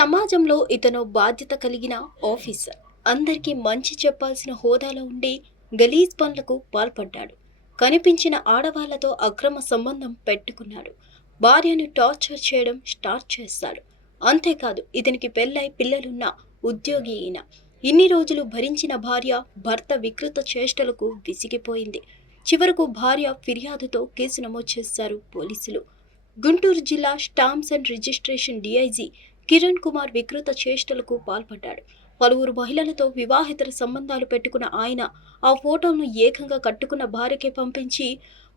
సమాజంలో ఇతను బాధ్యత కలిగిన ఆఫీసర్. అందరికీ మంచి చెప్పాల్సిన హోదాలో ఉండి గలీజ్ పనులకు పాల్పడ్డాడు. కనిపించిన ఆడవాళ్లతో అక్రమ సంబంధం పెట్టుకున్నాడు. భార్యను టార్చర్ చేయడం స్టార్ట్ చేస్తాడు. అంతేకాదు ఇతనికి పెళ్ళై పిల్లలున్న ఉద్యోగి ఈయన. ఇన్ని రోజులు భరించిన భార్య భర్త వికృత చేష్టలకు విసిగిపోయింది. చివరకు భార్య ఫిర్యాదుతో కేసు నమోదు చేశారు పోలీసులు. గుంటూరు జిల్లా stamps and registration DIG Kiran Kumar వికృత చేష్టలకు పాల్పడ్డాడు. పలువురు మహిళలతో వివాహేతర సంబంధాలు పెట్టుకున్న ఆయన ఆ ఫోటోలను ఏకంగా కట్టుకున్న భార్యకే పంపించి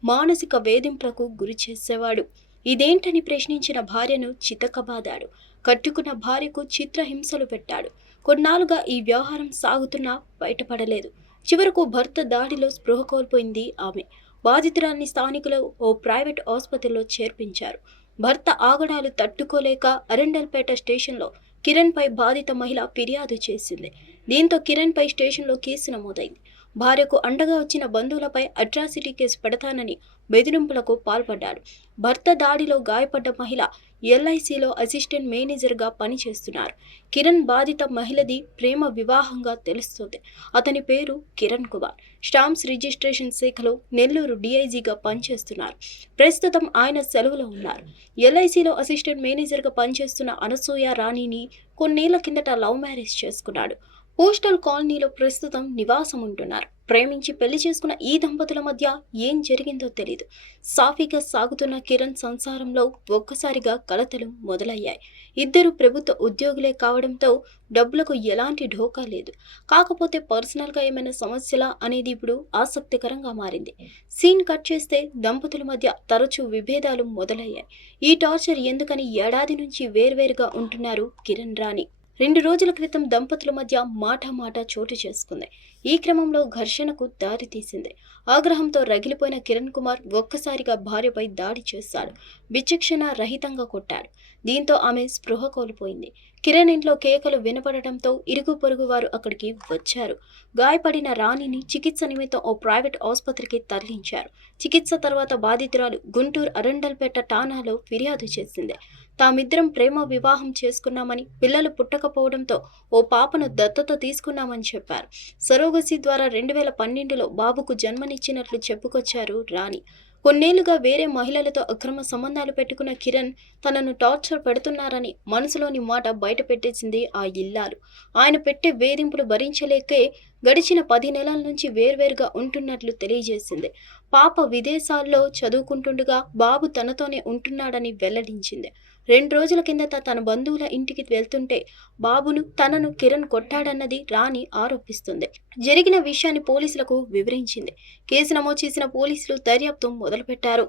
మానసిక వేధింపులకు గురి చేసేవాడు. ఇదేంటని ప్రశ్నించిన భార్యను చితకబాదాడు. కట్టుకున్న భార్యకు చిత్రహింసలు పెట్టాడు. కొన్నాళ్లుగా ఈ వ్యవహారం సాగుతున్నా బయటపడలేదు. చివరకు భర్త దాడిలో స్పృహ కోల్పోయింది ఆమె. బాధితురాల్ని స్థానికులు ఓ ప్రైవేట్ ఆసుపత్రిలో చేర్పించారు. భర్త ఆగడాలు తట్టుకోలేక అరండల్పేట స్టేషన్లో కిరణ్ పై బాధిత మహిళ ఫిర్యాదు చేసింది. దీంతో కిరణ్ పై స్టేషన్లో కేసు నమోదైంది. భార్యకు అండగా వచ్చిన బంధువులపై అట్రాసిటీ కేసు పెడతానని బెదిరింపులకు పాల్పడ్డాడు. భర్త దాడిలో గాయపడ్డ మహిళ ఎల్ఐసిలో అసిస్టెంట్ మేనేజర్గా పనిచేస్తున్నారు. కిరణ్ బాధిత మహిళది ప్రేమ వివాహంగా తెలుస్తోంది. అతని పేరు కిరణ్ కుమార్. స్టాంప్స్ రిజిస్ట్రేషన్ శాఖలో నెల్లూరు డీఐజీగా పనిచేస్తున్నారు. ప్రస్తుతం ఆయన సెలవులో ఉన్నారు. ఎల్ఐసిలో అసిస్టెంట్ మేనేజర్గా పనిచేస్తున్న అనసూయ రాణిని కొన్నేళ్ల కిందట లవ్ మ్యారేజ్ చేసుకున్నాడు. పోస్టల్ కాలనీలో ప్రస్తుతం నివాసం ఉంటున్నారు. ప్రేమించి పెళ్లి చేసుకున్న ఈ దంపతుల మధ్య ఏం జరిగిందో తెలీదు. సాఫీగా సాగుతున్న కిరణ్ సంసారంలో ఒక్కసారిగా కలతలు మొదలయ్యాయి. ఇద్దరు ప్రభుత్వ ఉద్యోగులే కావడంతో డబ్బులకు ఎలాంటి ఢోకా లేదు. కాకపోతే పర్సనల్గా ఏమైనా సమస్యలా అనేది ఇప్పుడు ఆసక్తికరంగా మారింది. సీన్ కట్ చేస్తే దంపతుల మధ్య తరచూ విభేదాలు మొదలయ్యాయి. ఈ టార్చర్ ఎందుకని ఏడాది నుంచి వేర్వేరుగా ఉంటున్నారు కిరణ్ రాణి. 2 రోజుల క్రితం దంపతుల మధ్య మాట చోటు చేసుకుంది. ఈ క్రమంలో ఘర్షణకు దారి తీసింది. ఆగ్రహంతో రగిలిపోయిన కిరణ్ కుమార్ ఒక్కసారిగా భార్యపై దాడి చేశాడు. విచక్షణ రహితంగా కొట్టాడు. దీంతో ఆమె స్పృహ కోల్పోయింది. కిరణ్ ఇంట్లో కేకలు వినపడటంతో ఇరుగు పొరుగు వారు అక్కడికి వచ్చారు. గాయపడిన రాణిని చికిత్స నిమిత్తం ఓ ప్రైవేట్ ఆసుపత్రికి తరలించారు. చికిత్స తర్వాత బాధితురాలు గుంటూరు అరండల్పేట ఠాణాలో ఫిర్యాదు చేసింది. తామిద్దరం ప్రేమ వివాహం చేసుకున్నామని, పిల్లలు పుట్టకపోవడంతో ఓ పాపను దత్తత తీసుకున్నామని చెప్పారు. సరోగసి ద్వారా 2012లో బాబుకు జన్మనిచ్చినట్లు చెప్పుకొచ్చారు రాణి. కొన్నేళ్లుగా వేరే మహిళలతో అక్రమ సంబంధాలు పెట్టుకున్న కిరణ్ తనను టార్చర్ పెడుతున్నారని మనసులోని మాట బయట పెట్టేసింది ఆ ఇల్లాలు. ఆయన పెట్టే వేధింపులు భరించలేకే గడిచిన 10 నెలల నుంచి వేర్వేరుగా ఉంటున్నట్లు తెలియజేసింది. పాప విదేశాల్లో చదువుకుంటుండగా బాబు తనతోనే ఉంటున్నాడని వెల్లడించింది. 2 రోజుల కిందట తన బంధువుల ఇంటికి వెళ్తుంటే బాబును తనను కిరణ్ కొట్టాడన్నది రాణి ఆరోపిస్తుంది. జరిగిన విషయాన్ని పోలీసులకు వివరించింది. కేసు నమోదు చేసిన పోలీసులు దర్యాప్తు మొదలుపెట్టారు.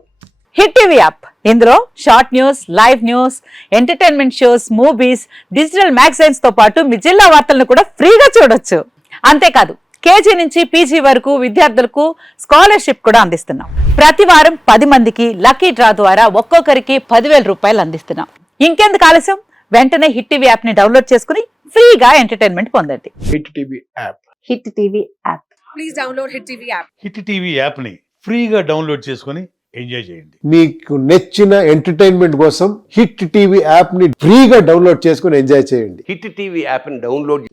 హిట్ టీవీ యాప్, ఇందులో short news, live news, entertainment shows, movies, digital magazines తో పాటు మీ జిల్లా వార్తలను కూడా ఫ్రీగా చూడొచ్చు. అంతేకాదు కేజీ నుంచి పీజీ వరకు విద్యార్థులకు స్కాలర్షిప్ కూడా అందిస్తున్నాం. ప్రతి వారం 10 మందికి లక్కీ డ్రా ద్వారా ఒక్కొక్కరికి 10,000 రూపాయలు అందిస్తున్నాం. ఇంకెందుకు ఆలస్యం, వెంటనే హిట్ టీవీ యాప్ ని డౌన్లోడ్ చేసుకుని ఫ్రీగా ఎంటర్టైన్మెంట్ పొందండి. Hit TV app. Hit TV app. Please download hit TV app. Hit TV app ని ఫ్రీగా డౌన్లోడ్ చేసుకుని ఎంజాయ్ చేయండి. మీకు నచ్చిన ఎంటర్టైన్మెంట్ కోసం హిట్ టీవీ యాప్ ని ఫ్రీగా డౌన్లోడ్ చేసుకుని ఎంజాయ్ చేయండి. హిట్ టీవీ యాప్ ని డౌన్లోడ్